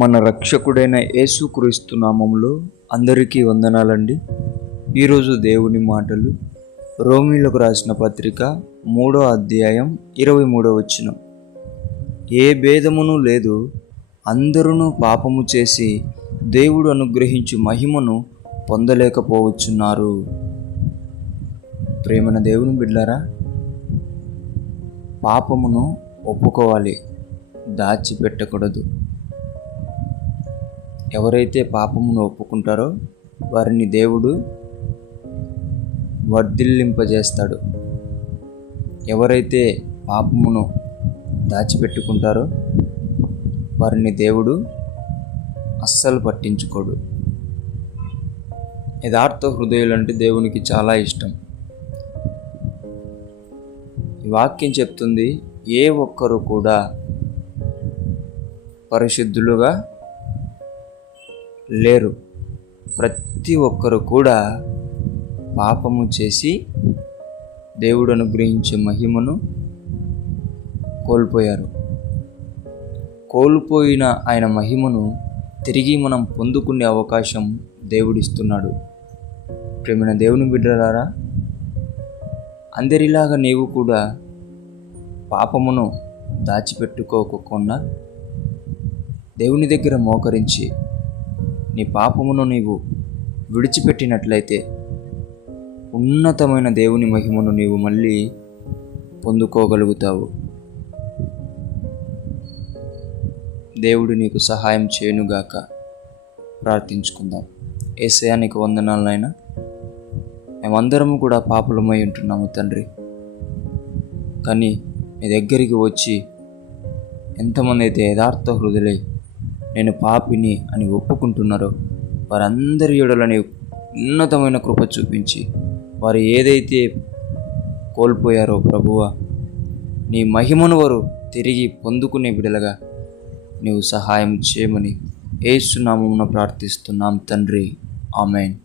మన రక్షకుడైన యేసుక్రీస్తు నామములో అందరికీ వందనాలండి. ఈరోజు దేవుని మాటలు రోమీలకు రాసిన పత్రిక 3వ అధ్యాయం 23వ వచనం. ఏ భేదమును లేదు, అందరూ పాపము చేసి దేవుడు అనుగ్రహించు మహిమను పొందలేకపోవచ్చున్నారు. ప్రేమన దేవుని బిడ్డలారా, పాపమును ఒప్పుకోవాలి, దాచిపెట్టకూడదు. ఎవరైతే పాపమును ఒప్పుకుంటారో వారిని దేవుడు వర్ధిల్లింపజేస్తాడు. ఎవరైతే పాపమును దాచిపెట్టుకుంటారో వారిని దేవుడు అస్సలు పట్టించుకోడు. యథార్థ హృదయులంటే దేవునికి చాలా ఇష్టం. ఈ వాక్యం చెప్తుంది, ఏ ఒక్కరు కూడా పరిశుద్ధులుగా లేరు. ప్రతి ఒక్కరు కూడా పాపము చేసి దేవుడు అనుగ్రహించే మహిమను కోల్పోయారు. కోల్పోయిన ఆయన మహిమను తిరిగి మనం పొందుకునే అవకాశం దేవుడిస్తున్నాడు. ప్రేమైన దేవుని బిడ్డలారా, అందరిలాగా నీవు కూడా పాపమును దాచిపెట్టుకోకుండా దేవుని దగ్గర మోకరించి నీ పాపమును నీవు విడిచిపెట్టినట్లయితే ఉన్నతమైన దేవుని మహిమను నీవు మళ్ళీ పొందుకోగలుగుతావు. దేవుడు నీకు సహాయం చేయనుగాక. ప్రార్థించుకుందాం. యేసయ్యా, నీకు వందనాలైనా, మేమందరము కూడా పాపులమై ఉంటున్నాము తండ్రి. కానీ నీ దగ్గరికి వచ్చి ఎంతమంది అయితే యథార్థ హృదయులై నేను పాపిని అని ఒప్పుకుంటున్నారో వారందరి ఎడలని ఉన్నతమైన కృప చూపించి వారు ఏదైతే కోల్పోయారో ప్రభువా, నీ మహిమను వారు తిరిగి పొందుకునే బిడలగా నీవు సహాయం చేయమని యేసు నామమున ప్రార్థిస్తున్నాం తండ్రి. ఆమేన్.